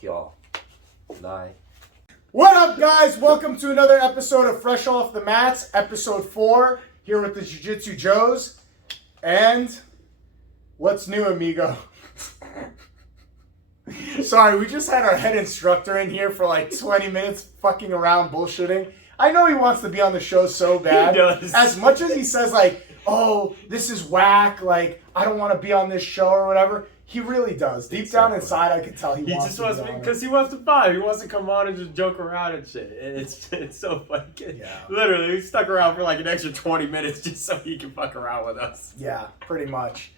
Fuck y'all. Bye. What up, guys? Welcome to another episode of Fresh Off the Mats, episode 4, here with the Jiu-Jitsu Joes. And what's new, amigo? Sorry, we just had our head instructor in here for like 20 minutes fucking around bullshitting. I know he wants to be on the show so bad. He does. As much as he says like, oh, this is whack, like, I don't want to be on this show or whatever, he really does. Deep down inside, I could tell he wants to be on it. Because he wants to fight. He wants to come on and just joke around and shit. It's so fucking... Yeah. Literally, we stuck around for like an extra 20 minutes just so he can fuck around with us. Yeah, pretty much.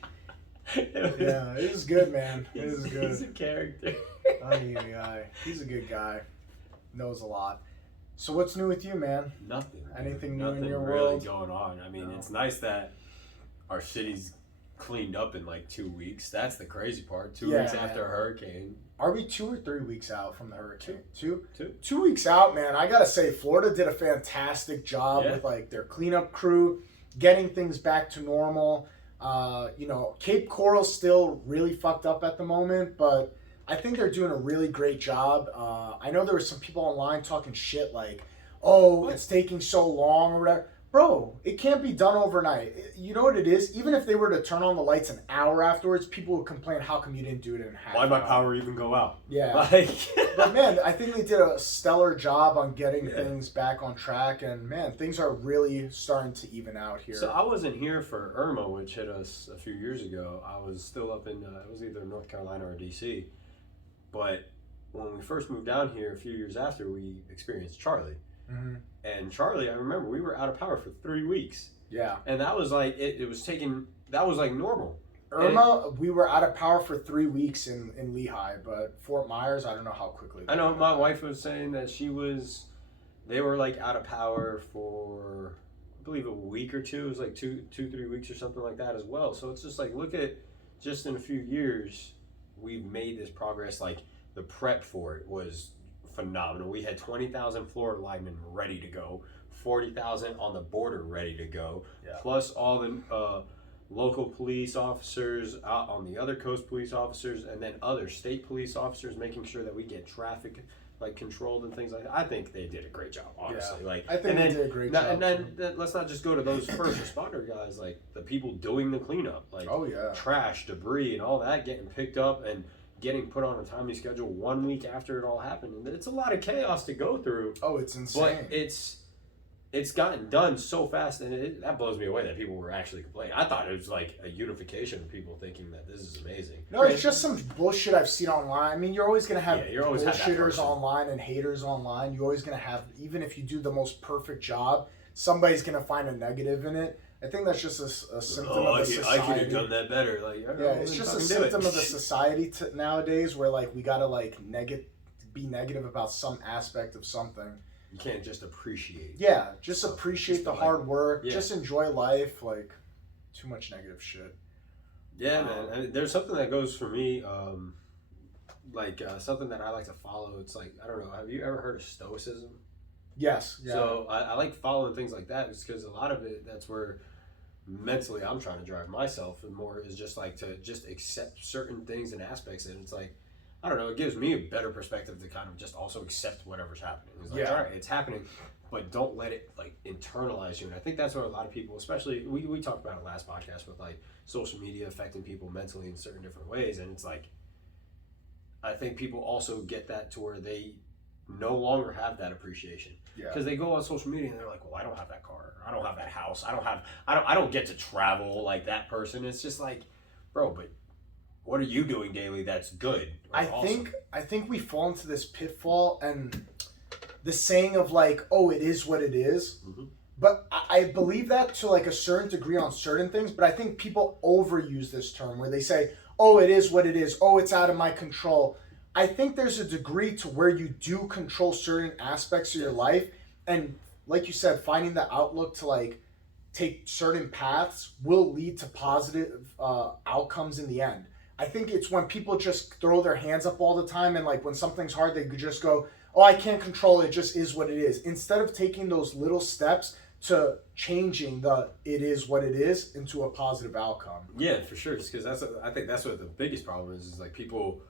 Yeah, it was good, man. It was good. He's a character. He's a good guy. Knows a lot. So what's new with you, man? Nothing. Anything new Nothing in your really world? Going on. I mean, It's nice that our city's cleaned up in like 2 weeks. That's the crazy part. 2 weeks after a hurricane. Are we 2 or 3 weeks out from the hurricane? Two? 2 weeks out, man. I gotta say, Florida did a fantastic job with like their cleanup crew, getting things back to normal. Cape Coral's still really fucked up at the moment, but I think they're doing a really great job. I know there were some people online talking shit like, oh, it's taking so long or whatever. Bro, it can't be done overnight. You know what it is? Even if they were to turn on the lights an hour afterwards, people would complain, how come you didn't do it in half Why my power even go out? Yeah. But man, I think they did a stellar job on getting things back on track, and man, things are really starting to even out here. So I wasn't here for Irma, which hit us a few years ago. I was still up in, it was either North Carolina or DC. But when we first moved down here a few years after, we experienced Charlie. Mm-hmm. And Charlie, I remember we were out of power for 3 weeks. Yeah. And that was like, it was taking, that was like normal. Irma, we were out of power for 3 weeks in Lehigh, but Fort Myers, I don't know how quickly. I know my wife was saying that they were like out of power for, I believe, a week or two. It was like 3 weeks or something like that as well. So it's just like, look at, just in a few years, we've made this progress. Like the prep for it was phenomenal. We had 20,000 Florida linemen ready to go, 40,000 on the border ready to go, plus all the local police officers out on the other coast, police officers, and then other state police officers, making sure that we get traffic like controlled and things like that. I think they did a great job, honestly. Yeah, like I think they did a great job. And then let's not just go to those first responder guys, like the people doing the cleanup, like trash, debris, and all that getting picked up and getting put on a timely schedule 1 week after it all happened. And it's a lot of chaos to go through. Oh, it's insane. But it's gotten done so fast, and that blows me away that people were actually complaining. I thought it was like a unification of people thinking that this is amazing. No, it's just some bullshit I've seen online. I mean, you're always going to have bullshitters online and haters online. You're always going to have, even if you do the most perfect job, somebody's going to find a negative in it. I think that's just a symptom of the society. I could have done that better. Like, it's just a symptom of the society nowadays, where like we gotta like be negative about some aspect of something. You can't just appreciate. Yeah, just appreciate the hard work. Yeah. Just enjoy life. Like, too much negative shit. Yeah, man. I mean, there's something that goes for me, something that I like to follow. It's like, I don't know. Have you ever heard of Stoicism? Yes. Yeah. So I like following things like that, because a lot of it, that's where mentally I'm trying to drive myself, and more is just like to just accept certain things and aspects, and it's like, I don't know, it gives me a better perspective to kind of just also accept whatever's happening. It's like, all right, it's happening, but don't let it like internalize you. And I think that's what a lot of people, especially we talked about it last podcast with like social media affecting people mentally in certain different ways, and it's like, I think people also get that to where they no longer have that appreciation, because they go on social media and they're like, well, I don't have that car, I don't have that house, I don't get to travel like that person. It's just like, bro, but what are you doing daily that's good? I think we fall into this pitfall, and the saying of like, oh, it is what it is. Mm-hmm. But I believe that to like a certain degree on certain things, but I think people overuse this term where they say, oh, it is what it is, oh, it's out of my control. I think there's a degree to where you do control certain aspects of your life, and like you said, finding the outlook to like take certain paths will lead to positive outcomes in the end. I think it's when people just throw their hands up all the time, and like when something's hard, they could just go, oh, I can't control it, just is what it is. Instead of taking those little steps to changing the it is what it is into a positive outcome. Yeah, for sure. Just because I think that's what the biggest problem is like people,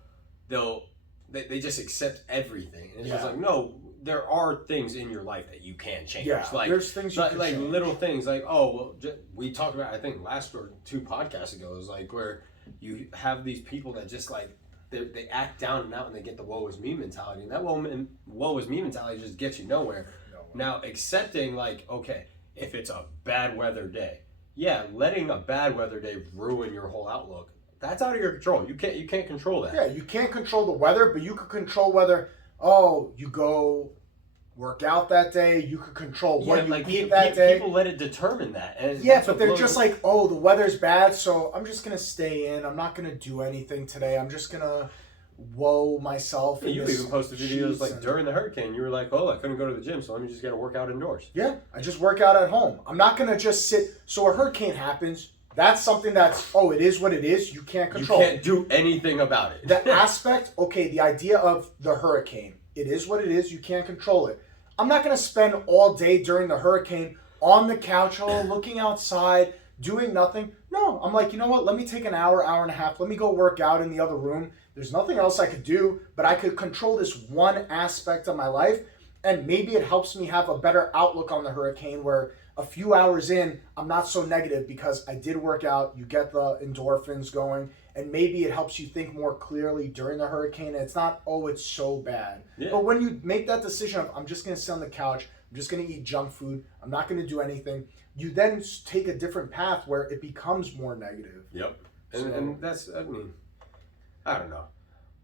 they'll they just accept everything. And it's just Yeah. like, no, there are things in your life that you can change. Yeah, Like, there's things you can like change. little things like, oh, well, we talked about, I think last or 2 podcasts ago, is like where you have these people that just like, they act down and out and they get the woe is me mentality. And that woe is me mentality just gets you nowhere. Now, accepting like, okay, if it's a bad weather day, yeah, letting a bad weather day ruin your whole outlook, that's out of your control. You can't control that. Yeah, you can't control the weather, but you can control whether, you go work out that day. You could control what you eat that day. People let it determine that. And yeah, but they're just like, oh, the weather's bad, so I'm just going to stay in. I'm not going to do anything today. I'm just going to woe myself. Yeah, you even posted videos like during the hurricane. You were like, oh, I couldn't go to the gym, so let me just get a workout indoors. Yeah, I just work out at home. I'm not going to just sit. So a hurricane happens. That's something that's, it is what it is. You can't control it. You can't do anything about it. The aspect, the idea of the hurricane. It is what it is. You can't control it. I'm not going to spend all day during the hurricane on the couch, looking outside, doing nothing. No, I'm like, you know what? Let me take an hour, hour and a half. Let me go work out in the other room. There's nothing else I could do, but I could control this one aspect of my life. And maybe it helps me have a better outlook on the hurricane where a few hours in, I'm not so negative because I did work out. You get the endorphins going, and maybe it helps you think more clearly during the hurricane. And it's not, it's so bad. Yeah. But when you make that decision of, I'm just going to sit on the couch, I'm just going to eat junk food, I'm not going to do anything, you then take a different path where it becomes more negative. Yep. And that's, I mean, I don't know.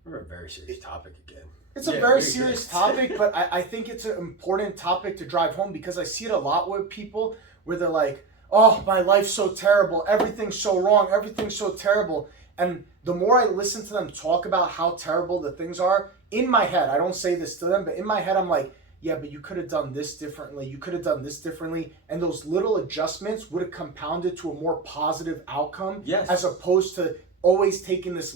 We're a very serious topic again. It's a very serious topic, but I think it's an important topic to drive home because I see it a lot with people where they're like, oh, my life's so terrible. Everything's so wrong. Everything's so terrible. And the more I listen to them talk about how terrible the things are, in my head, I don't say this to them, but in my head, I'm like, yeah, but you could have done this differently. You could have done this differently. And those little adjustments would have compounded to a more positive outcome. Yes. As opposed to always taking this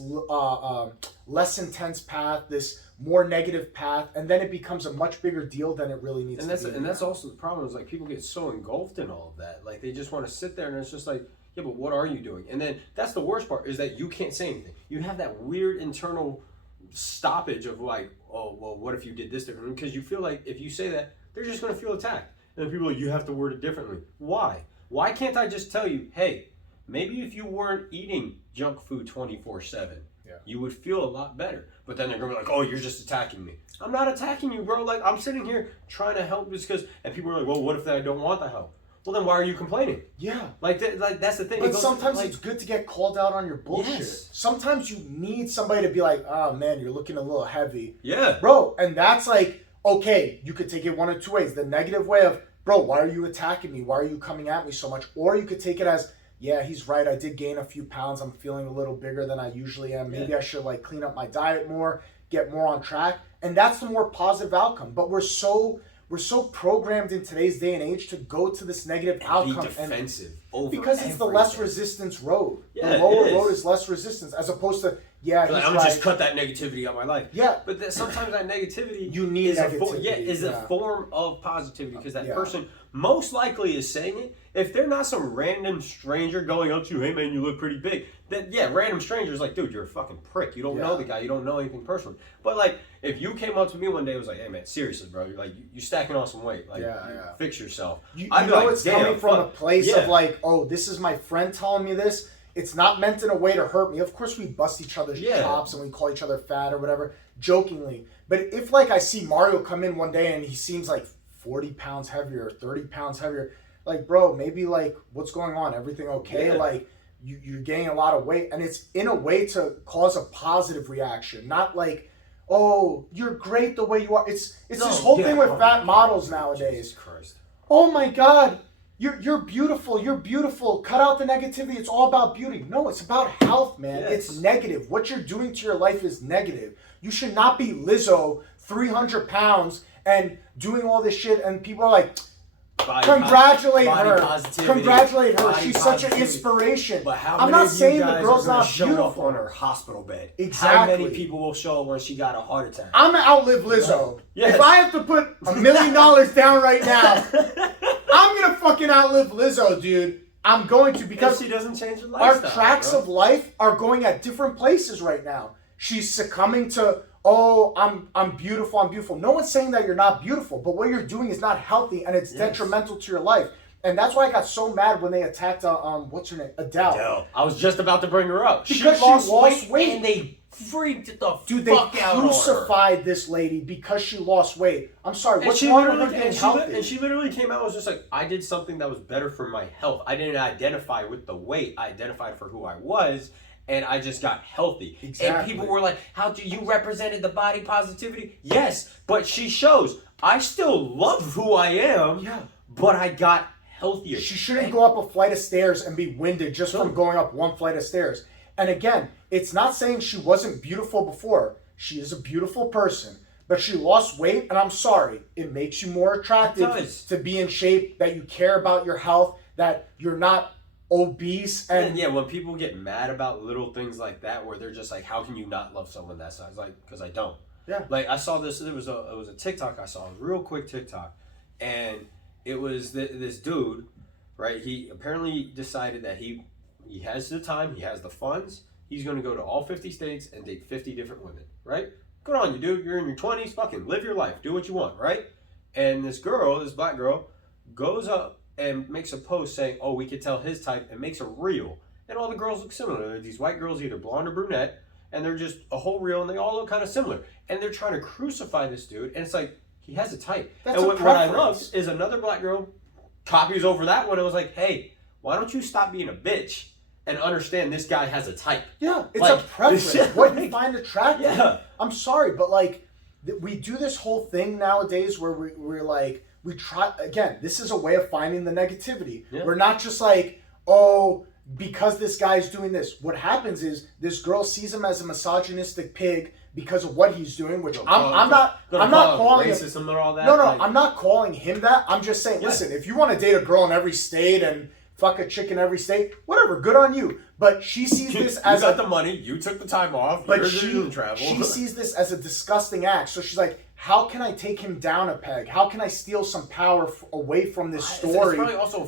less intense path, this more negative path, and then it becomes a much bigger deal than it really needs to be. And that's also the problem is like people get so engulfed in all of that. Like they just want to sit there and it's just like, yeah, but what are you doing? And then that's the worst part is that you can't say anything. You have that weird internal stoppage of like, oh, well, what if you did this differently? Because you feel like if you say that, they're just going to feel attacked. And people are like, you have to word it differently. Why? Why can't I just tell you, hey, maybe if you weren't eating junk food 24/7, you would feel a lot better. But then they're going to be like, oh, you're just attacking me. I'm not attacking you, bro. Like, I'm sitting here trying to help just because, and people are like, well, what if I don't want the help? Well, then why are you complaining? Yeah. Like that's the thing. But sometimes it's good to get called out on your bullshit. Yes. Sometimes you need somebody to be like, oh, man, you're looking a little heavy. Yeah. Bro, and that's like, okay, you could take it one of two ways. The negative way of, bro, why are you attacking me? Why are you coming at me so much? Or you could take it as, yeah, he's right. I did gain a few pounds. I'm feeling a little bigger than I usually am. Maybe I should like clean up my diet more, get more on track. And that's the more positive outcome. But we're so programmed in today's day and age to go to this negative outcome. Be defensive because it's the less resistance road. Yeah, the lower road is less resistance as opposed to, yeah, he's I'm right. just cut that negativity out of my life. Yeah. But sometimes that negativity you need is a form of positivity because that person most likely is saying it. If they're not some random stranger going up to you, hey man, you look pretty big. Then random strangers like, dude, you're a fucking prick. You don't know the guy. You don't know anything personally. But like, if you came up to me one day and was like, hey man, seriously, bro, you're like, you stacking on some weight. Like, fix yourself. You know it's coming from a place of like, oh, this is my friend telling me this. It's not meant in a way to hurt me. Of course, we bust each other's chops and we call each other fat or whatever, jokingly. But if like I see Mario come in one day and he seems like 40 pounds heavier, 30 pounds heavier, like, bro, maybe like, what's going on? Everything okay? Yeah. Like, you're gaining a lot of weight. And it's in a way to cause a positive reaction, not like, oh, you're great the way you are. It's this whole thing with fat models nowadays. Jesus Christ. Oh my God. You're beautiful. You're beautiful. Cut out the negativity. It's all about beauty. No, it's about health, man. Yes. It's negative. What you're doing to your life is negative. You should not be Lizzo, 300 pounds, and doing all this shit. And people are like, congratulate her. Congratulate her. She's such an inspiration. But how I'm many not saying the girl's not show beautiful up on her hospital bed? Exactly. How many people will show up when she got a heart attack? I'm gonna outlive Lizzo. Yes. If I have to put $1 million down right now, I'm gonna fucking outlive Lizzo, dude. I'm going to because she doesn't change her lifestyle. Our tracks of life are going at different places right now. She's succumbing to oh, I'm beautiful, I'm beautiful. No one's saying that you're not beautiful, but what you're doing is not healthy and it's detrimental to your life. And that's why I got so mad when they attacked what's her name? Adele. I was just about to bring her up. Because she lost weight. And they freaked the fuck out Dude, they crucified this lady because she lost weight. I'm sorry, what's wrong with her getting healthy? And she literally came out and was just like, I did something that was better for my health. I didn't identify with the weight. I identified for who I was, and I just got healthy. Exactly. And people were like, how do you represented the body positivity? Yes, but she shows, I still love who I am, but I got healthier. She shouldn't go up a flight of stairs and be winded just from going up one flight of stairs. And again, it's not saying she wasn't beautiful before. She is a beautiful person, but she lost weight, and I'm sorry, it makes you more attractive to be in shape, that you care about your health, that you're not obese. And yeah, when people get mad about little things like that, where they're just like, how can you not love someone that size? Like, because I don't. Yeah. Like, I saw this, it was a TikTok I saw, a real quick TikTok, and it was this dude, right? He apparently decided that he has the time, he has the funds, he's going to go to all 50 states and date 50 different women, right? Good on you, dude. You're in your 20s, fucking live your life, do what you want, right? And this black girl, goes up and makes a post saying, oh, we could tell his type, and makes a reel. And all the girls look similar. They're these white girls, either blonde or brunette, and they're just a whole reel, and they all look kind of similar. And they're trying to crucify this dude, and it's like, he has a type. That's and a what I love is another black girl copies over that one and was like, hey, why don't you stop being a bitch and understand this guy has a type? Yeah, it's like, a preference. What you find attractive. Yeah. I'm sorry, but like, we do this whole thing nowadays where we're like, we try, again, this is a way of finding the negativity. Yeah. We're not just like, oh, because this guy's doing this. What happens is this girl sees him as a misogynistic pig because of what he's doing, which I'm not calling racism or all that. No, I'm not calling him that. I'm just saying, listen, if you want to date a girl in every state and fuck a chick in every state, whatever, good on you. But she sees this as you got the money, you took the time off, but she sees this as a disgusting act. So she's like, how can I take him down a peg? How can I steal some power away from this story?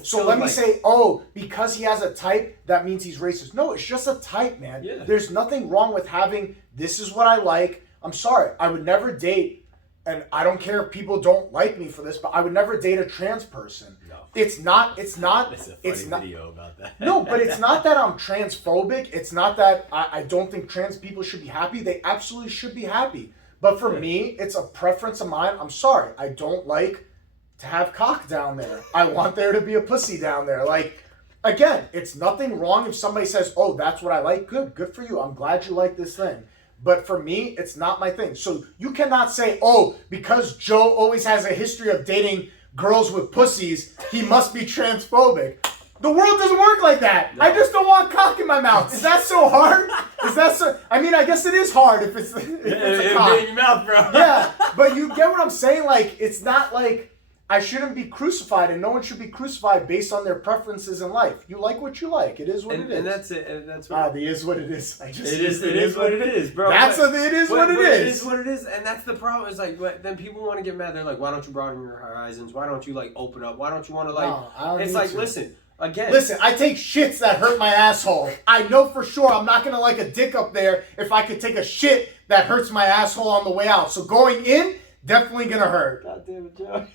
So let me say, oh, because he has a type, that means he's racist. No, it's just a type, man. Yeah. There's nothing wrong with having, this is what I like. I'm sorry, I would never date, and I don't care if people don't like me for this, but I would never date a trans person. No. It's not. There's a funny video about that. No, but it's not that I'm transphobic. It's not that I don't think trans people should be happy. They absolutely should be happy. But for me, it's a preference of mine. I'm sorry. I don't like to have cock down there. I want there to be a pussy down there. Like, again, it's nothing wrong if somebody says, oh, that's what I like. Good for you. I'm glad you like this thing. But for me, it's not my thing. So you cannot say, oh, because Joe always has a history of dating girls with pussies, he must be transphobic. The world doesn't work like that. No. I just don't want cock in my mouth. Is that so hard? Is that so? I mean, I guess it is hard if it's a cock. In your mouth, bro. Yeah, but you get what I'm saying? Like, it's not like I shouldn't be crucified, and no one should be crucified based on their preferences in life. You like what you like. It is what it is. And that's it. And that's what the is what it is. It is what it is, bro. That's what it is what it is. It is what it is, and that's the problem. Is like, then people want to get mad. They're like, why don't you broaden your horizons? Why don't you like open up? Why don't you want to like? No, it's like, listen. Again. Listen, I take shits that hurt my asshole. I know for sure I'm not going to like a dick up there if I could take a shit that hurts my asshole on the way out. So going in, definitely going to hurt. God damn it, Joe.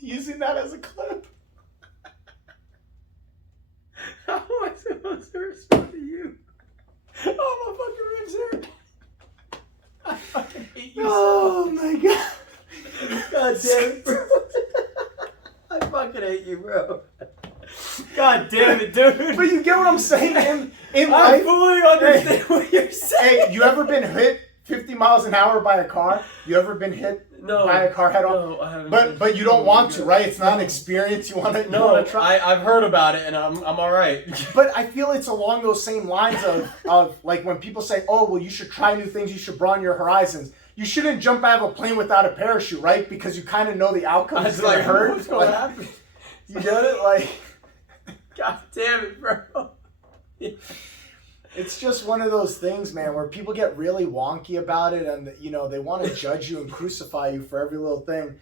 Using that as a clip. How am I supposed to respond to you? Oh, my fucking ribs hurt. I fucking hate you so much. My god. God damn it, bro. I fucking hate you, bro. God damn it, dude. But you get what I'm saying? In I life, fully understand what you're saying. Hey, you ever been hit 50 miles an hour by a car? You ever been hit by a car head on? No, I haven't. But you don't want to, right? It's not an experience you want to try. I've heard about it, and I'm all right. But I feel it's along those same lines of like when people say, oh, well, you should try new things, you should broaden your horizons. You shouldn't jump out of a plane without a parachute, right? Because you kind of know the outcome is going to hurt. What's going to happen? You get it? Like, God damn it, bro. It's just one of those things, man, where people get really wonky about it, and you know they want to judge you and crucify you for every little thing.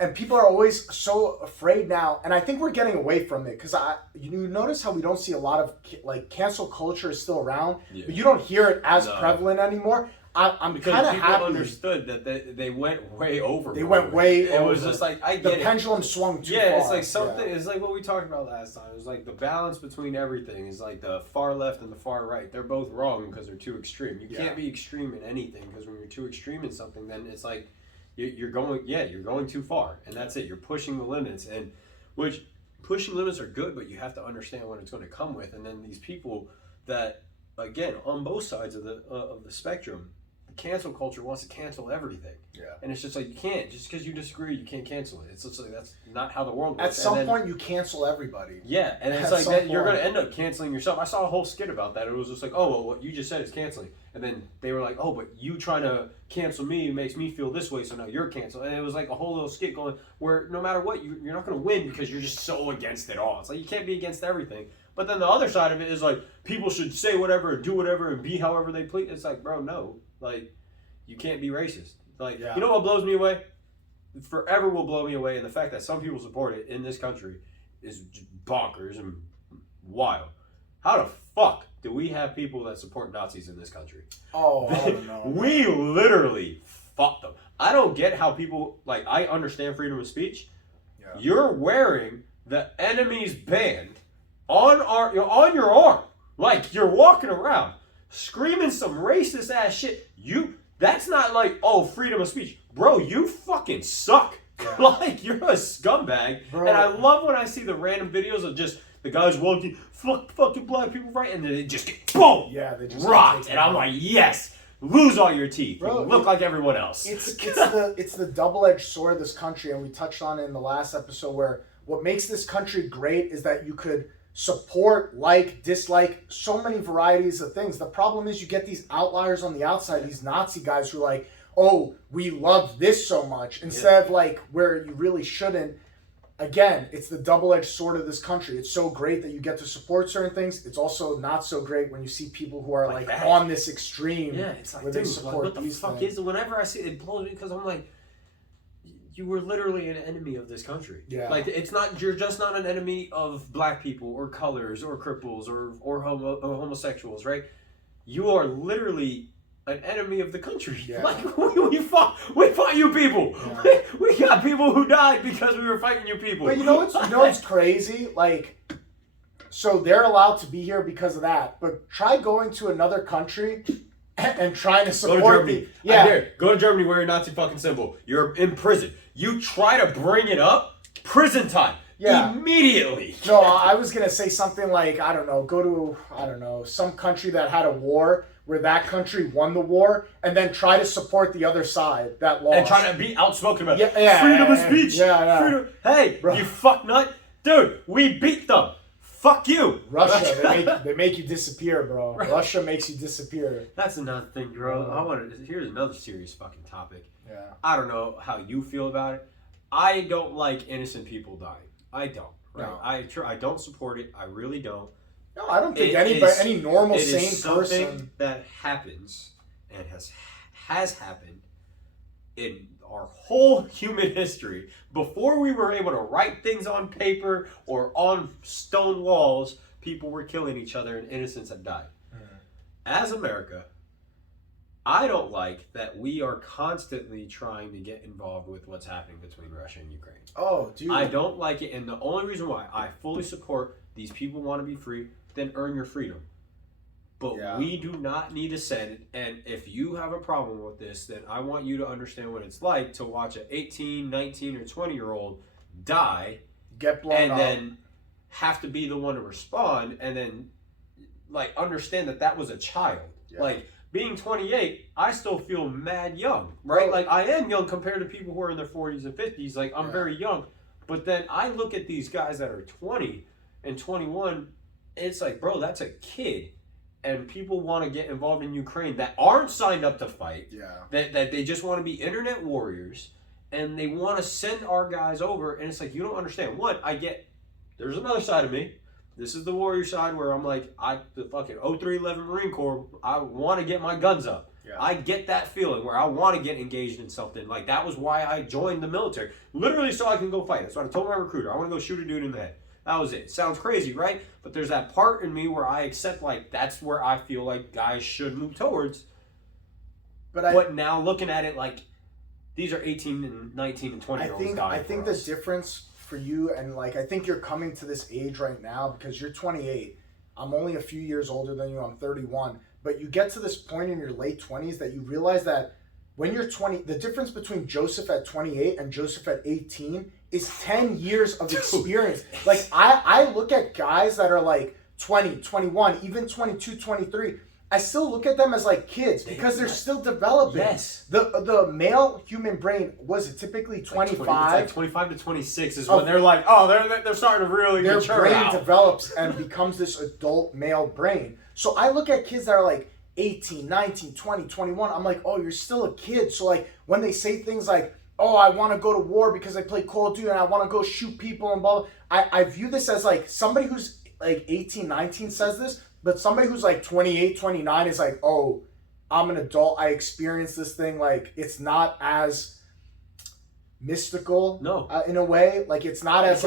And people are always so afraid now, and I think we're getting away from it because you notice how we don't see a lot of like cancel culture is still around, but you don't hear it as prevalent anymore. I'm kind of happy. Understood that they went way over. They went way over. It over. was just like the pendulum swung too far. Yeah, it's like something. It's like what we talked about last time. It's like the balance between everything is like the far left and the far right. They're both wrong because they're too extreme. You can't be extreme in anything because when you're too extreme in something, then it's like you're going too far, and that's it. You're pushing the limits, and which pushing limits are good, but you have to understand what it's going to come with. And then these people that, again, on both sides of the spectrum. Cancel culture wants to cancel everything. Yeah. And it's just like, you can't. Just because you disagree, you can't cancel it. It's just like, that's not how the world works. At some point, you cancel everybody. Yeah, and it's like, that, you're going to end up canceling yourself. I saw a whole skit about that. It was just like, oh, well, what you just said is canceling. And then they were like, oh, but you trying to cancel me makes me feel this way, so now you're canceled. And it was like a whole little skit going where no matter what, you're not going to win because you're just so against it all. It's like, you can't be against everything. But then the other side of it is like, people should say whatever and do whatever and be however they please. It's like, bro, no. Like, you can't be racist. Like, you know what blows me away? Forever will blow me away, and the fact that some people support it in this country is bonkers and wild. How the fuck do we have people that support Nazis in this country? Oh, I don't know. We literally fucked them. I don't get how people, like, I understand freedom of speech. Yeah. You're wearing the enemy's band on your arm. Like, you're walking around screaming some racist ass shit. That's not like, oh, freedom of speech. Bro, you fucking suck. Yeah. Like, you're a scumbag. Bro. And I love when I see the random videos of just the guys walking, fucking black people, right? And then they just get, boom, they just rocked. And I'm like, yes, lose all your teeth. Bro, you look like everyone else. It's the double-edged sword of this country, and we touched on it in the last episode, where what makes this country great is that you could support, like, dislike, so many varieties of things. The problem is you get these outliers on the outside, these Nazi guys who are like, oh, we love this so much, instead of like where you really shouldn't. Again, it's the double-edged sword of this country. It's so great that you get to support certain things. It's also not so great when you see people who are like on this extreme it's like, where they support what the fuck things. Is whenever I see it blows me because I'm like, you were literally an enemy of this country. Yeah. Like, you're just not an enemy of black people or colors or cripples or homosexuals, right? You are literally an enemy of the country. Yeah. Like, we fought you people. Yeah. We got people who died because we were fighting you people. But you know what's crazy? Like, so they're allowed to be here because of that. But try going to another country and trying to support Go to Germany. Go to Germany, wear your Nazi fucking symbol. You're in prison. You try to bring it up, prison time. Yeah. Immediately. No, I was going to say something like, I don't know, go to, some country that had a war where that country won the war, and then try to support the other side that lost. And try to be outspoken about freedom of speech. Yeah. Freedom. Hey, bro. You fuck nut. Dude, we beat them. Fuck you. Russia, they make you disappear, bro. Russia makes you disappear. That's another thing, bro. Here's another serious fucking topic. Yeah. I don't know how you feel about it. I don't like innocent people dying. I don't. Right? No. I don't support it. I really don't. No, I don't think any normal, sane person. It is something that happens and has happened in our whole human history. Before we were able to write things on paper or on stone walls, people were killing each other and innocents have died. As America, I don't like that we are constantly trying to get involved with what's happening between Russia and Ukraine. Oh, dude. I don't like it, and the only reason why I fully support these people want to be free, then earn your freedom. But we do not need to send, and if you have a problem with this, then I want you to understand what it's like to watch an 18, 19, or 20-year-old die, get blown up, and then have to be the one to respond, and then like understand that was a child. Yeah. Like, being 28, I still feel mad young, right? Like, I am young compared to people who are in their 40s and 50s. Like, I'm very young. But then I look at these guys that are 20 and 21, it's like, bro, that's a kid. And people want to get involved in Ukraine that aren't signed up to fight. Yeah. That they just want to be internet warriors. And they want to send our guys over. And it's like, you don't understand. One, there's another side of me. This is the warrior side where I'm like, the fucking 0311 Marine Corps, I want to get my guns up. Yeah. I get that feeling where I want to get engaged in something. Like, that was why I joined the military. Literally so I can go fight. That's what I told my recruiter. I want to go shoot a dude in the head. That was it. Sounds crazy, right? But there's that part in me where I accept, like, that's where I feel like guys should move towards. But now looking at it, like, these are 18 and 19 and 20-year-olds. I think the difference for you, and, like, I think you're coming to this age right now because you're 28. I'm only a few years older than you. I'm 31. But you get to this point in your late 20s that you realize that when you're 20, the difference between Joseph at 28 and Joseph at 18 is 10 years of experience. Like, I look at guys that are like 20, 21, even 22, 23. I still look at them as like kids because they're still developing. Yes. The male human brain, was it typically 25? Like 25 to 26 is when they're like, oh, they're starting to really their mature brain out. Develops and becomes this adult male brain. So I look at kids that are like 18, 19, 20, 21. I'm like, oh, you're still a kid. So like when they say things like, oh, I want to go to war because I play Call of Duty and I want to go shoot people and blah, blah. I view this as like somebody who's like 18, 19 says this, but somebody who's like 28, 29 is like, oh, I'm an adult. I experienced this thing. Like, it's not as mystical. No. In a way. Like, it's not as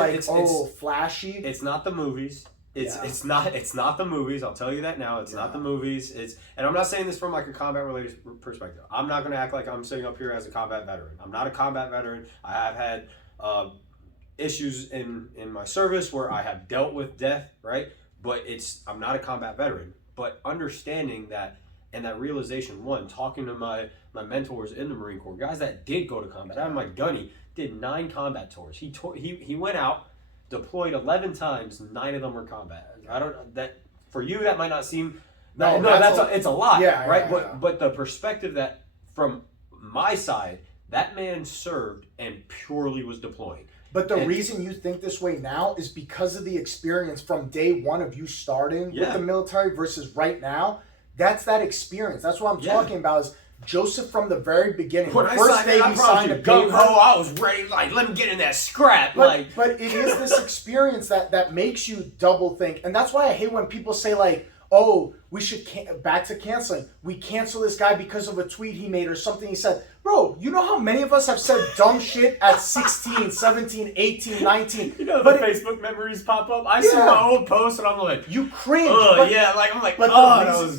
flashy. It's not the movies. It's not the movies. I'll tell you that now. It's not the movies. And I'm not saying this from like a combat related perspective. I'm not going to act like I'm sitting up here as a combat veteran. I'm not a combat veteran. I have had issues in my service where I have dealt with death, right? But I'm not a combat veteran. But understanding that and that realization, one, talking to my mentors in the Marine Corps, guys that did go to combat. I have my gunny did 9 combat tours. He went out, deployed 11 times, 9 of them were combat. I don't that for you that might not seem it's a lot, right? But the perspective that from my side, that man served and purely was deploying. But the reason you think this way now is because of the experience from day one of you starting with the military versus right now. That's that experience. That's what I'm talking about is Joseph from the very beginning. When the first day he signed a paper, I was ready, like, let me get in that scrap. But it is this experience that makes you double think. And that's why I hate when people say, like, oh, we should, back to canceling. We cancel this guy because of a tweet he made or something he said. Bro, you know how many of us have said dumb shit at 16, 17, 18, 19? You know, the Facebook memories pop up. I see my old post and I'm like, you cringe. But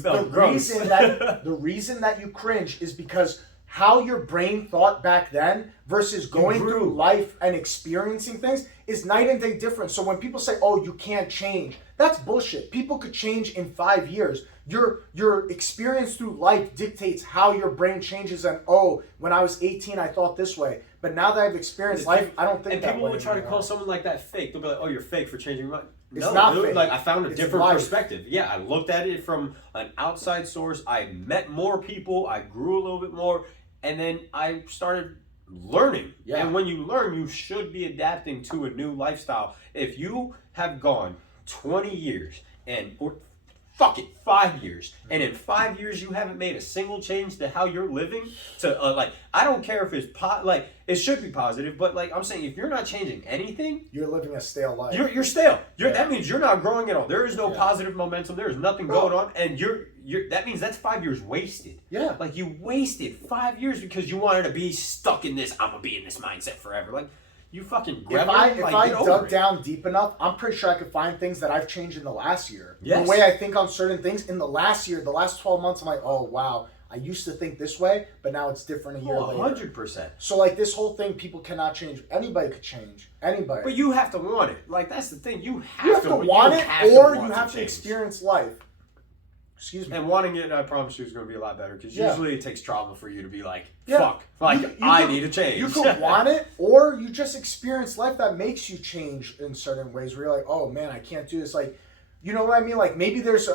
the reason that you cringe is because how your brain thought back then versus going through life and experiencing things is night and day different. So when people say, oh, you can't change, that's bullshit. People could change in 5 years. Your experience through life dictates how your brain changes. And when I was 18, I thought this way. But now that I've experienced life, I don't think that way. And people would try to call someone like that fake. They'll be like, oh, you're fake for changing your mind. It's not fake. Like, I found a different perspective. Yeah, I looked at it from an outside source. I met more people. I grew a little bit more. And then I started learning. Yeah. And when you learn, you should be adapting to a new lifestyle. If you have gone 20 years or 5 years, and in 5 years you haven't made a single change to how you're living, to I don't care if it's it should be positive, but like I'm saying, if you're not changing anything, you're living a stale life. You're stale. That means you're not growing at all. There is no positive momentum. There is nothing going on, and that means that's 5 years wasted. Yeah, like you wasted 5 years because you wanted to be stuck in this. I'm gonna be in this mindset forever. Like. You fucking grab if I dug down deep enough, I'm pretty sure I could find things that I've changed in the last year. Yes. The way I think on certain things in the last year, the last 12 months, I'm like, oh, wow, I used to think this way, but now it's different a year later. 100%. So, like, this whole thing, people cannot change. Anybody could change. Anybody. But you have to want it. Like, that's the thing. You have to want it, or you have to experience life. Excuse me. And wanting it, I promise you, is going to be a lot better because usually it takes trauma for you to be like, fuck, I need to change. You could want it, or you just experience life that makes you change in certain ways where you're like, oh man, I can't do this. Like, you know what I mean? Like maybe there's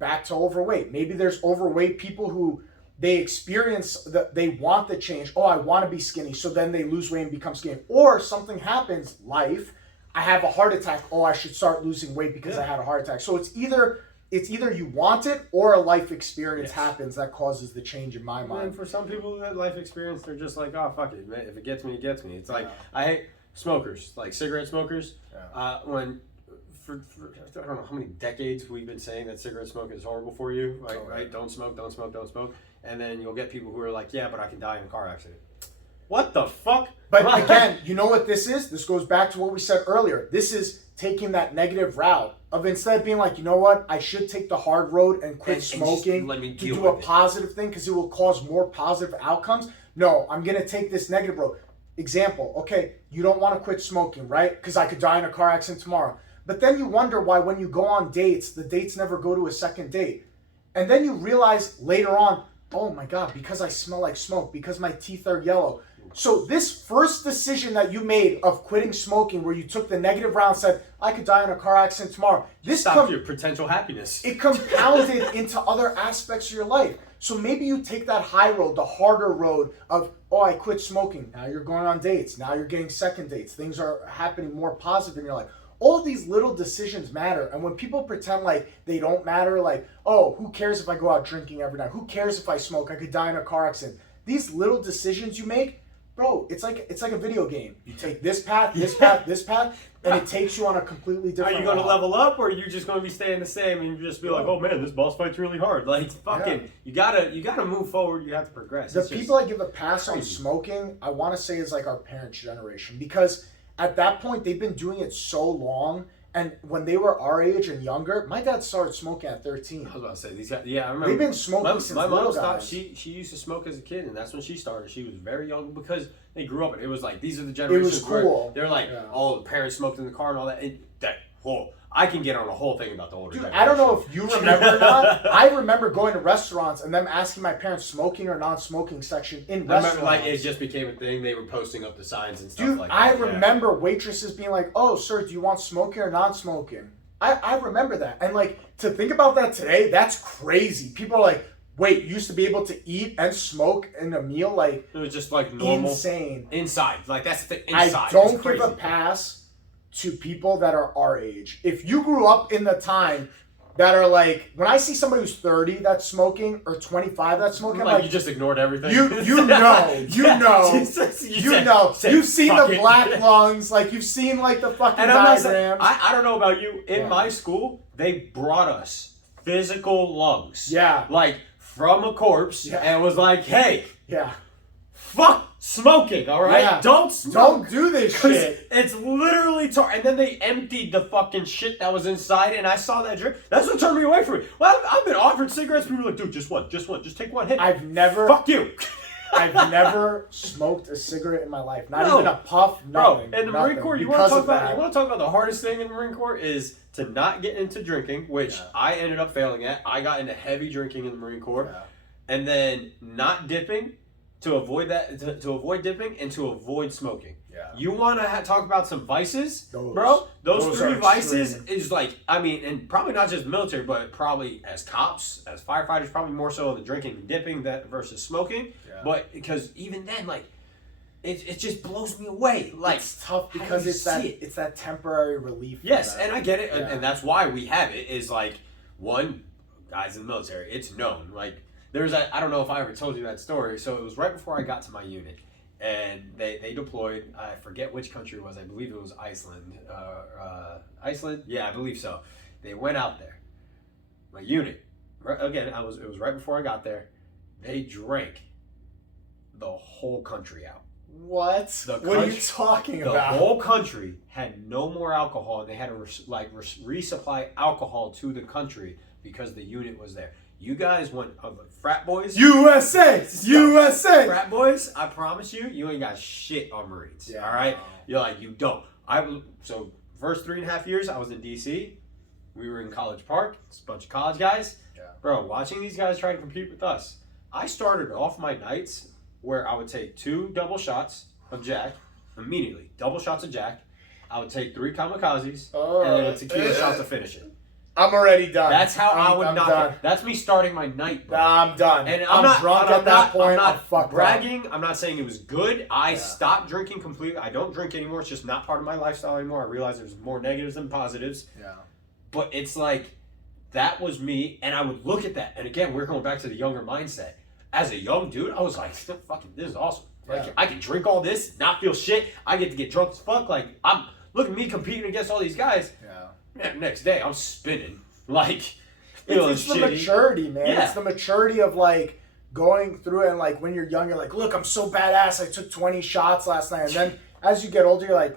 back to overweight. Maybe there's overweight people who they experience they want the change. Oh, I want to be skinny. So then they lose weight and become skinny. Or something happens, life. I have a heart attack. Oh, I should start losing weight because I had a heart attack. So it's either you want it or a life experience happens that causes the change in my mind. And for some people, that life experience, they're just like, oh, fuck it. If it gets me, it gets me. It's like, I hate smokers, like cigarette smokers. Yeah. For I don't know how many decades we've been saying that cigarette smoking is horrible for you. Like, right? Don't smoke, don't smoke, don't smoke. And then you'll get people who are like, yeah, but I can die in a car accident. What the fuck? But again, you know what this is? This goes back to what we said earlier. This is taking that negative route of instead of being like, you know what, I should take the hard road and quit smoking to do a positive thing because it will cause more positive outcomes. No, I'm going to take this negative road. Example, okay, you don't want to quit smoking, right? Because I could die in a car accident tomorrow. But then you wonder why when you go on dates, the dates never go to a second date. And then you realize later on, oh my God, because I smell like smoke, because my teeth are yellow. So this first decision that you made of quitting smoking, where you took the negative route and said, I could die in a car accident tomorrow. This stopped your potential happiness. It compounded into other aspects of your life. So maybe you take that high road, the harder road of, oh, I quit smoking. Now you're going on dates. Now you're getting second dates. Things are happening more positive in your life. All of these little decisions matter. And when people pretend like they don't matter, like, oh, who cares if I go out drinking every night? Who cares if I smoke? I could die in a car accident. These little decisions you make, bro, it's like a video game. You take this path, this path, this path, and it takes you on a completely different. Are you going to level up, or are you just going to be staying the same and you just be like, oh man, this boss fight's really hard? Like, fucking, you gotta move forward. You have to progress. The people I give a pass on smoking, I want to say is like our parents' generation, because at that point they've been doing it so long. And when they were our age and younger, my dad started smoking at 13. I was about to say, these guys, yeah, I remember. They've been smoking since my little mom stopped. guys. She used to smoke as a kid, and that's when she started. She was very young because they grew up. It was like, these are the generations it was cool. where they're like, oh, the parents smoked in the car and all that. I can get on a whole thing about the older generation. I don't know if you remember or not. I remember going to restaurants and them asking my parents smoking or non-smoking section in restaurants. I remember, like, it just became a thing. They were posting up the signs and stuff like that. I remember waitresses being like, oh, sir, do you want smoking or non-smoking? I remember that. And, like, to think about that today, that's crazy. People are like, wait, you used to be able to eat and smoke in a meal? Like, it was just, like, normal. Insane. Inside. Like, that's the thing. Inside. I don't give a pass to people that are our age. If you grew up in the time that are like, when I see somebody who's 30 that's smoking or 25 that's smoking, like you just ignored everything. You know. You've seen the black lungs, like you've seen like the fucking diagrams. I don't know about you. In my school, they brought us physical lungs. Yeah. Like from a corpse, and was like, hey. Yeah. Fuck smoking, all right? Yeah. Don't smoke. Don't do this shit. It's literally and then they emptied the fucking shit that was inside, and I saw that drink. That's what turned me away from it. Well, I've been offered cigarettes. People are like, dude, just one. Just take one hit. I've never. Fuck you. I've never smoked a cigarette in my life. Not even a puff. Nothing. Bro, in the Marine Corps, you want to talk about the hardest thing in the Marine Corps is to not get into drinking, which I ended up failing at. I got into heavy drinking in the Marine Corps, and then not dipping. To avoid that, to avoid dipping, and to avoid smoking. Yeah. You want to talk about some vices, bro? Those three vices is like, I mean, and probably not just military, but probably as cops, as firefighters, probably more so the drinking and dipping that versus smoking. Yeah. But because even then, like, it just blows me away. Like, it's tough because it's that temporary relief. Yes, and I get it, and that's why we have it. Is like, one, guys in the military, it's known, like. I don't know if I ever told you that story. So it was right before I got to my unit. And they deployed, I forget which country it was. I believe it was Iceland. Iceland? Yeah, I believe so. They went out there. My unit. Again, it was right before I got there. They drank the whole country out. What? What are you talking about? The whole country had no more alcohol. And they had to resupply alcohol to the country because the unit was there. You guys went frat boys. USA. Frat boys. I promise you, you ain't got shit on Marines. Yeah, all right. You're like you don't. So first 3.5 years I was in DC. We were in College Park. It's a bunch of college guys. Yeah. Bro, watching these guys try to compete with us. I started off my nights where I would take 2 double shots of Jack immediately. Double shots of Jack. I would take 3 kamikazes and then a tequila shot to finish it. I'm already done. That's how I would knock it. That's me starting my night, bro. I'm done. And I'm not drunk at that point. I'm not bragging. I'm not saying it was good. I stopped drinking completely. I don't drink anymore. It's just not part of my lifestyle anymore. I realize there's more negatives than positives. Yeah. But it's like, that was me, and I would look at that. And again, we're going back to the younger mindset. As a young dude, I was like, fucking, this is awesome. Like, I can drink all this, not feel shit. I get to get drunk as fuck. Like, look at me competing against all these guys. Yeah. Man, next day, I'm spinning. Like, it's the maturity, man. Yeah. It's the maturity of, like, going through it, and like when you're young, you're like, look, I'm so badass. I took 20 shots last night, and then as you get older, you're like,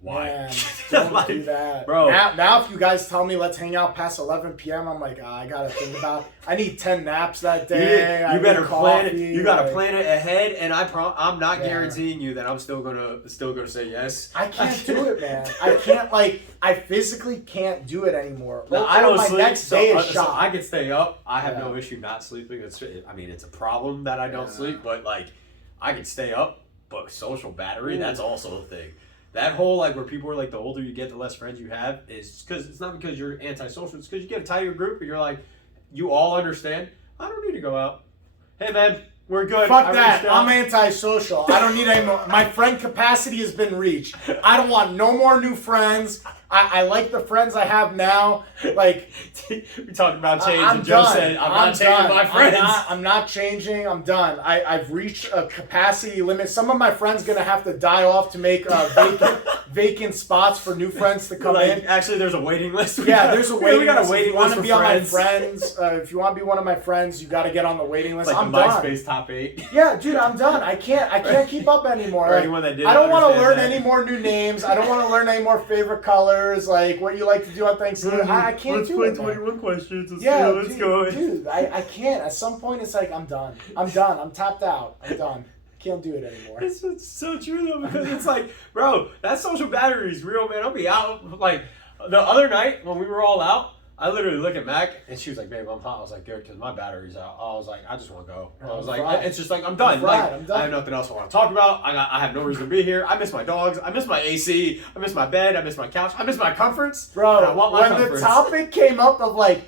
Why? man, don't Like, do that, bro. Now, if you guys tell me let's hang out past 11 p.m., I'm like, I gotta think about. I need 10 naps that day. You better plan it. coffee, You gotta like- plan it ahead, and I'm not Yeah. guaranteeing you that I'm still gonna say yes. I can't do it, man. I can't, like, I physically can't do it anymore. No, Or I don't my sleep. next day is so shot. I can stay up. I have Yeah. no issue not sleeping. It's a problem that I don't Yeah. sleep, but like I can stay up. But social battery, that's also a thing. That whole like where people are like the older you get, the less friends you have is because it's not because you're antisocial. It's because you get a tighter group and you're like, you all understand. I don't need to go out. Hey man, we're good. Fuck I that. reached out. I'm antisocial. I don't need any more. My friend capacity has been reached. I don't want no more new friends. I like the friends I have now. Like, we talked about change, I'm and Joe done. said, "I'm not changing my friends." I'm not changing. I'm done. I've reached a capacity limit. Some of my friends gonna have to die off to make vacant spots for new friends to come in. Actually, there's a waiting list. Yeah, there's a waiting We got a list. waiting If you want list to for be on my friends. friends, if you want to be one of my friends, you got to get on the waiting list. Like I'm the done. MySpace top 8. Yeah, dude, I'm done. I can't keep up anymore. For Like, anyone that didn't I don't want to understand learn that. any more new names. I don't want to learn any more favorite colors, like what you like to do on Thanksgiving. I can't do it. Man. questions. Yeah, dude, I can't. At some point, it's like I'm done. I'm tapped out. I'm done. I can't do it anymore. It's so true though, because it's like, bro, that social battery is real, man. I'll be out like the other night when we were all out. I literally look at Mac and she was like, "Babe, I'm hot." I was like, "Good," because my battery's out. I was like, "I just want to go." I was like, fried. "It's just like I'm done. fried. Like I'm done. I have nothing else I want to talk about. I have no reason to be here. I miss my dogs. I miss my AC. I miss my bed. I miss my couch. I miss my comforts, and I Bro, want my when comforts. the topic came up of like,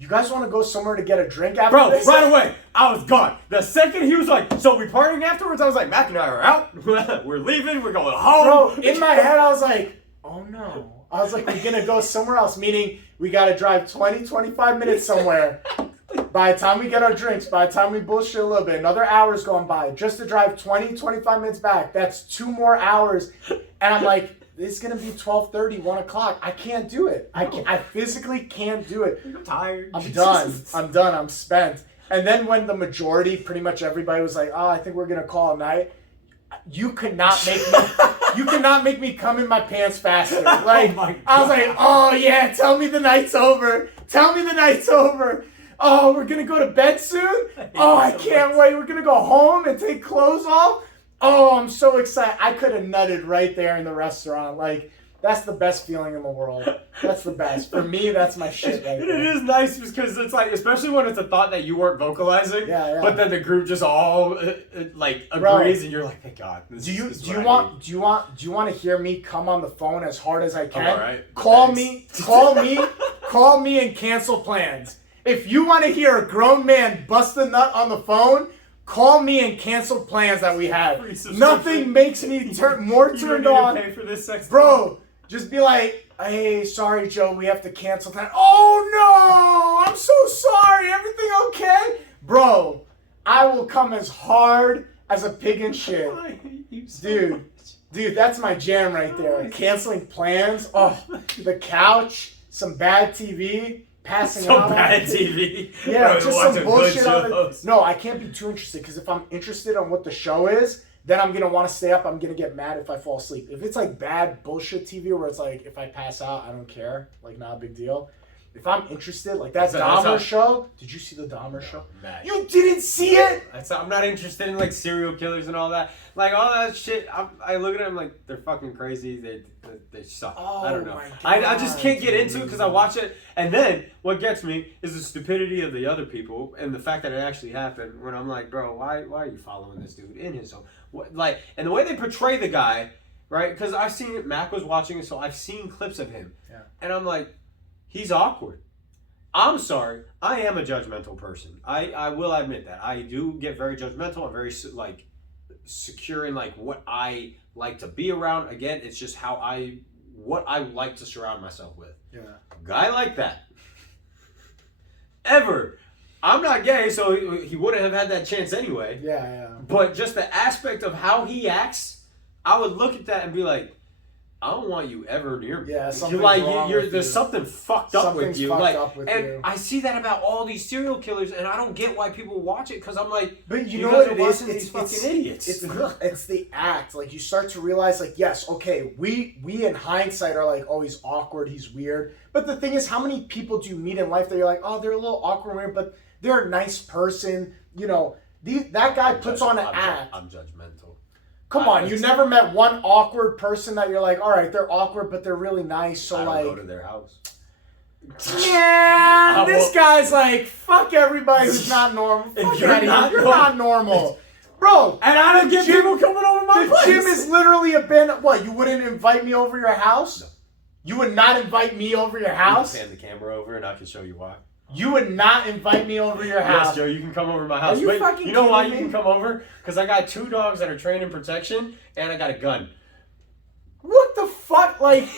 you guys want to go somewhere to get a drink after Bro, this? right away, I was gone. The second he was like, "So we partying afterwards?" I was like, "Mac and I are out. We're leaving. We're going home." Bro, in my head, I was like, oh no. I was like, we're going to go somewhere else, meaning we got to drive 20, 25 minutes somewhere. By the time we get our drinks, by the time we bullshit a little bit, another hour's going by just to drive 20, 25 minutes back. That's 2 more hours. And I'm like, it's going to be 12:30, 1 o'clock. I can't do it. I physically can't do it. I'm tired. I'm done. I'm spent. And then when the majority, pretty much everybody was like, oh, I think we're going to call a night. You could not make me come in my pants faster. Like, my I was like, oh yeah, tell me the night's over. Tell me the night's over. Oh, we're going to go to bed soon? Oh, I can't wait. We're going to go home and take clothes off? Oh, I'm so excited. I could have nutted right there in the restaurant. Like, that's the best feeling in the world. That's the best. For me, that's my shit right It there. is nice because it's like, especially when it's a thought that you weren't vocalizing, Yeah. but then the group just all like Bro. agrees, and you're like, "Thank God." Do you want to hear me come on the phone as hard as I can? all right. Call Thanks. me and cancel plans. If you want to hear a grown man bust a nut on the phone, call me and cancel plans that we have. Free subscription. Nothing makes me more You turned don't need on. to pay for this sex, Bro, just be like, hey, sorry, Joe, we have to cancel that. Oh, no, I'm so sorry. Everything okay? Bro, I will come as hard as a pig in shit. I hate you so Dude. much. Dude, that's my jam right there. Canceling plans. Oh, the couch, some bad TV, passing So out. bad TV. Yeah, Bro, just watching some good bullshit on it. shows. No, I can't be too interested because if I'm interested on what the show is, then I'm gonna want to stay up. I'm gonna get mad if I fall asleep. If it's like bad bullshit TV where it's like if I pass out, I don't care. Like not a big deal. If I'm interested, like that That's Dahmer how- show. Did you see the Dahmer show? Matt. You didn't see it? I'm not interested in like serial killers and all that. Like all that shit. I look at them like they're fucking crazy. They suck. I don't know. my I just can't get into it because I dude. watch it, and then what gets me is the stupidity of the other people and the fact that it actually happened. When I'm like, bro, why are you following this dude in his home? What, like, and the way they portray the guy, right? Because I've seen it. Mac was watching it, so I've seen clips of him, Yeah. and I'm like, he's awkward. I'm sorry. I am a judgmental person. I will admit that. I do get very judgmental. I'm very like secure in like what I like to be around. Again, it's just what I like to surround myself with. Yeah. A guy like that. Ever. I'm not gay, so he wouldn't have had that chance anyway. Yeah. But just the aspect of how he acts, I would look at that and be like, I don't want you ever near me. Yeah, something's like wrong there's with you. something fucked up with you. Fucked Like, up with and you. I see that about all these serial killers, and I don't get why people watch it because I'm like, but you know know what guys it are is? watching these fucking idiots. It's the act. Like you start to realize, like, yes, okay, we in hindsight are like, oh, he's awkward, he's weird. But the thing is, how many people do you meet in life that you're like, oh, they're a little awkward, and weird, but they're a nice person. You know, that guy puts on an act. I'm judgmental. Come on, you never met one awkward person that you're like, all right, they're awkward, but they're really nice. So I don't like, go to their house. yeah, this guy's like, fuck everybody who's not normal. Fuck you're not you're normal. not normal, bro. And I don't get people coming over my The place. gym is literally a bin. What? You wouldn't invite me over your house? No. You would not invite me over your house? You can pan the camera over, and I can show you why. You would not invite me over your house? Yes, Joe, you can come over to my house. Are you Wait, fucking you know why you kidding me? can come over? Because I got 2 dogs that are trained in protection, and I got a gun. What the fuck? Like,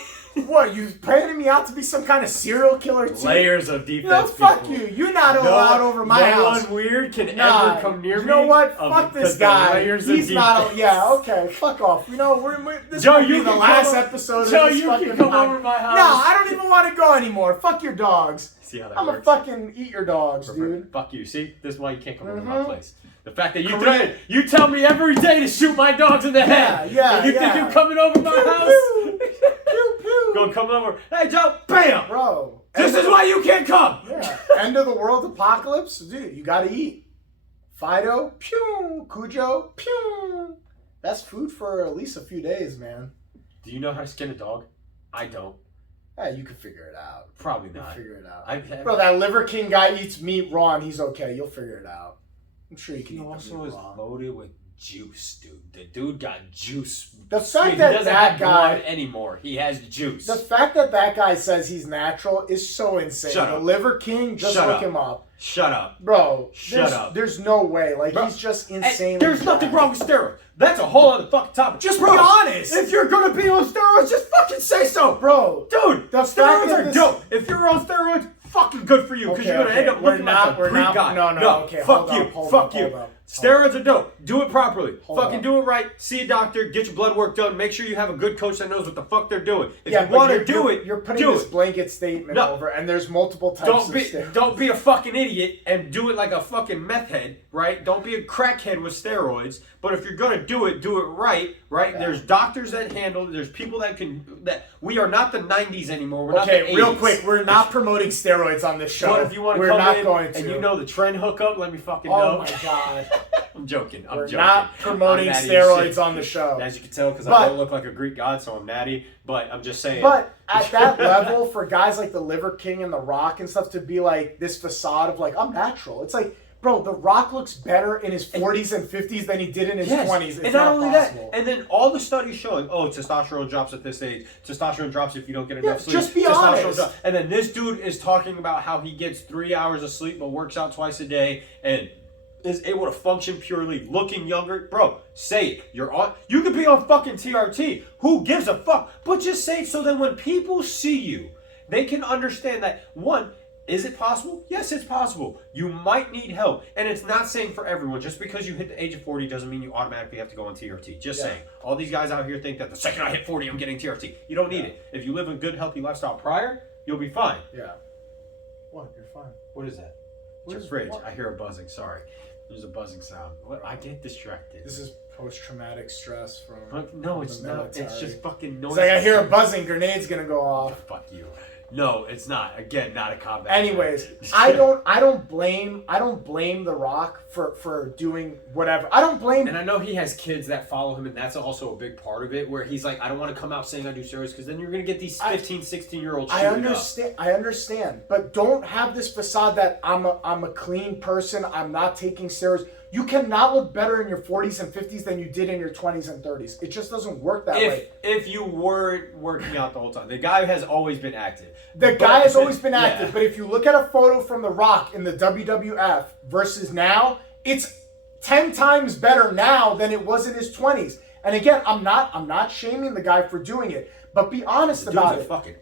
what? You painting me out to be some kind of serial killer too? Layers of No, defense. fuck people. you. You're not allowed over my no house. one weird can Nah, ever come near me. you know what? of- Fuck this because the guy. layers of He's not. defense. Yeah, okay. Fuck off. You know, this Joe, will be you the can last come o- episode Joe, of this you fucking can come podcast. over to my house. No, I don't even want to go anymore. Fuck your dogs. See how that I'm works? gonna fucking eat your dogs, Perfect. dude. Fuck you. See, this is why you can't come over to my Mhm. place. The fact that Correct. you tell me every day to shoot my dogs in the head. Yeah, And you think yeah. you're coming over my Pew, house? pew. Pew, pew. Gonna come over. Hey, Joe, bam! Bro. This is why you can't come. Yeah. End of the world apocalypse, dude. You gotta eat. Fido, pew. Cujo, pew. That's food for at least a few days, man. Do you know how to skin a dog? I don't. Hey, you can figure it out. Probably You can not. figure it out. I Bro, that Liver King guy eats meat raw and he's okay. You'll figure it out. I'm sure you can He eat the also meat is raw. loaded with juice, dude. The dude got juice. The fact he that doesn't that have guy, blood anymore. He has juice. the fact that that guy says he's natural is so insane. Shut the up. Liver King, just Shut look up. him up. Shut up. Bro, Shut up. There's no way. Like, Bro, he's just Hey, insane. there's nothing wrong with steroids. That's a whole other fucking topic. Just Bro, be honest. If you're gonna be on steroids, just fucking say so. Bro, Dude, the fact steroids that are this- dope. If you're on steroids, fucking good for you, because you're gonna end up looking like a Greek guy. No, okay, fuck hold you, up, hold fuck up, you. hold up. Steroids are dope. Do it properly. Hold fucking up. do it right. See a doctor. Get your blood work done. Make sure you have a good coach that knows what the fuck they're doing. If you but want to you're- do you're- it, You're putting do this it. blanket statement No. over, and there's multiple types of steroids. Don't be a fucking idiot and do it like a fucking meth head, right? Don't be a crackhead with steroids. But if you're gonna do it right, right? Yeah. There's doctors that handle it. There's people that can. That we are not the '90s anymore. We're not the Okay, 80s. real quick, we're not promoting steroids on this show. But if you want to we're come not in going to. and you know the trend hookup, let me fucking oh know. my god, I'm joking. I'm we're joking. not promoting I'm natty as steroids shit. on the show. As you can tell, because I But- don't look like a Greek god, so I'm natty. But I'm just saying. But at that level, for guys like the Liver King and the Rock and stuff to be like this facade of like I'm natural, it's like, bro, the Rock looks better in his 40s and 50s than he did in his 20s. It's and not only possible. that, and then all the studies showing, oh, testosterone drops at this age. Testosterone drops if you don't get enough sleep. just be Testosterone honest. drops. And then this dude is talking about how he gets 3 hours of sleep but works out twice a day and is able to function purely, looking younger. Bro, say it. You're on. You could be on fucking TRT. Who gives a fuck? But just say it so that when people see you, they can understand that one. Is it possible? Yes, it's possible. You might need help. And it's not saying for everyone. Just because you hit the age of 40 doesn't mean you automatically have to go on TRT. Just saying. All these guys out here think that the second I hit 40, I'm getting TRT. You don't need it. If you live a good, healthy lifestyle prior, you'll be fine. Yeah. What? You're fine. What is that? What It's is- your fridge. what? I hear a buzzing. Sorry. There's a buzzing sound. What? I get distracted. This is post-traumatic stress from. No, from it's the not. It's military. just fucking noise. It's like I hear a buzzing, grenade's gonna go off. Fuck you. No, it's not. Again, not a combat. Anyways, I don't blame The Rock for doing whatever. I don't blame. And I know he has kids that follow him, and that's also a big part of it, where he's like, I don't want to come out saying I do steroids, because then you're going to get these 15, 16-year-olds shooting I understand, but don't have this facade that I'm a clean person. I'm not taking steroids. You cannot look better in your 40s and 50s than you did in your 20s and 30s. It just doesn't work that way. If you weren't working out the whole time. The guy has always been active. The guy has always been active, yeah. but if you look at a photo from The Rock in the WWF versus now, it's 10 times better now than it was in his 20s. And again, I'm not shaming the guy for doing it, but be honest The about dude's a it. fucking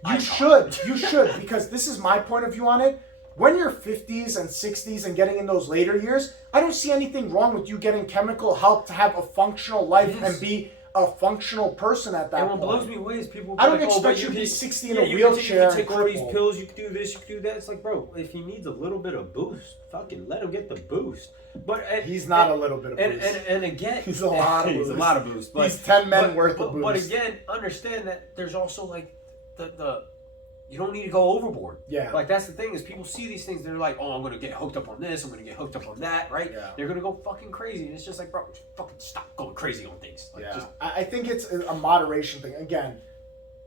You should, because this is my point of view on it. When you're 50s and 60s and getting in those later years, I don't see anything wrong with you getting chemical help to have a functional life and be a functional person at that And point. what blows me away is people. I don't like, expect but you to be can- 60 in a you wheelchair. can take all these crippled. pills. You can do this. You can do that. It's like, bro, if he needs a little bit of boost, fucking let him get the boost. But He's not a little bit of boost. And again, He's a lot of he's boost. a lot of boost. But, He's 10 men worth of boost. But again, understand that there's also like the you don't need to go overboard. Yeah. Like that's the thing is people see these things, they're like, oh, I'm gonna get hooked up on this, I'm gonna get hooked up on that, right? Yeah. They're gonna go fucking crazy, and it's just like, bro, just fucking stop going crazy on things. Like, Yeah, just, I think it's a moderation thing. Again,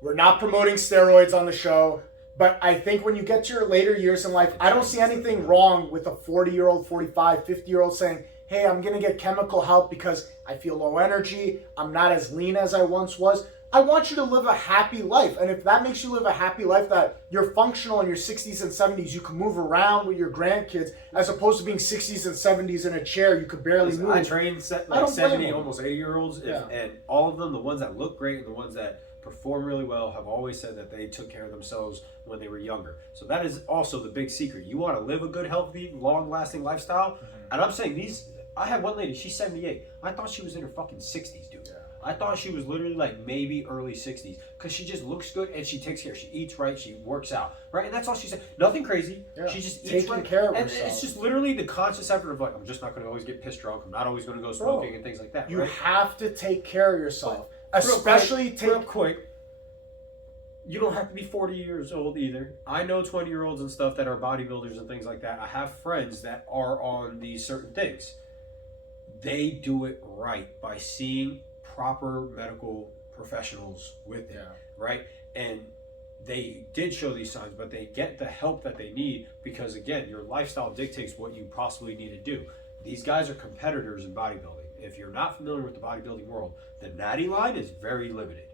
we're not promoting steroids on the show, but I think when you get to your later years in life, I don't see anything wrong with a 40-year-old, 45, 50-year-old saying, hey, I'm going to get chemical help because I feel low energy, I'm not as lean as I once was. I want you to live a happy life. And if that makes you live a happy life, that you're functional in your 60s and 70s, you can move around with your grandkids, as opposed to being 60s and 70s in a chair, you could barely move. I train I like don't blame 70, them. almost 80-year-olds, Yeah. and all of them, the ones that look great and the ones that perform really well, have always said that they took care of themselves when they were younger. So that is also the big secret. You want to live a good, healthy, long-lasting lifestyle, and I'm saying these. I had one lady, she's 78. I thought she was in her fucking 60s, dude. Yeah. I thought she was literally like maybe early 60s because she just looks good and she takes care. She eats right, she works out, right? And that's all she said. Nothing crazy. Yeah. She just eats Taking right. care of and herself. it's just literally the conscious effort of like, I'm just not going to always get pissed drunk. I'm not always going to go smoking and things like that, You right? have to take care of yourself. Real Especially real quick. You don't have to be 40 years old either. I know 20-year-olds and stuff that are bodybuilders and things like that. I have friends that are on these certain things. They do it right by seeing proper medical professionals with it, right? And they did show these signs, but they get the help that they need because, again, your lifestyle dictates what you possibly need to do. These guys are competitors in bodybuilding. If you're not familiar with the bodybuilding world, the natty line is very limited,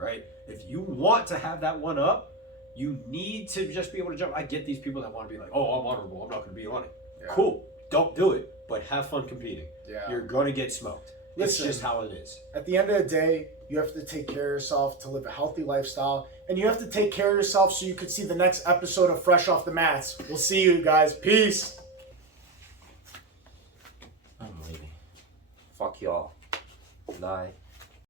right? If you want to have that one up, you need to just be able to jump. I get these people that want to be like, oh, I'm honorable, I'm not going to be on it. Yeah. Cool, don't do it, but have fun competing. Yeah. You're going to get smoked. Listen, it's just how it is. At the end of the day, you have to take care of yourself to live a healthy lifestyle, and you have to take care of yourself so you could see the next episode of Fresh Off the Mats. We'll see you guys. Peace. I'm leaving. Fuck y'all. Bye.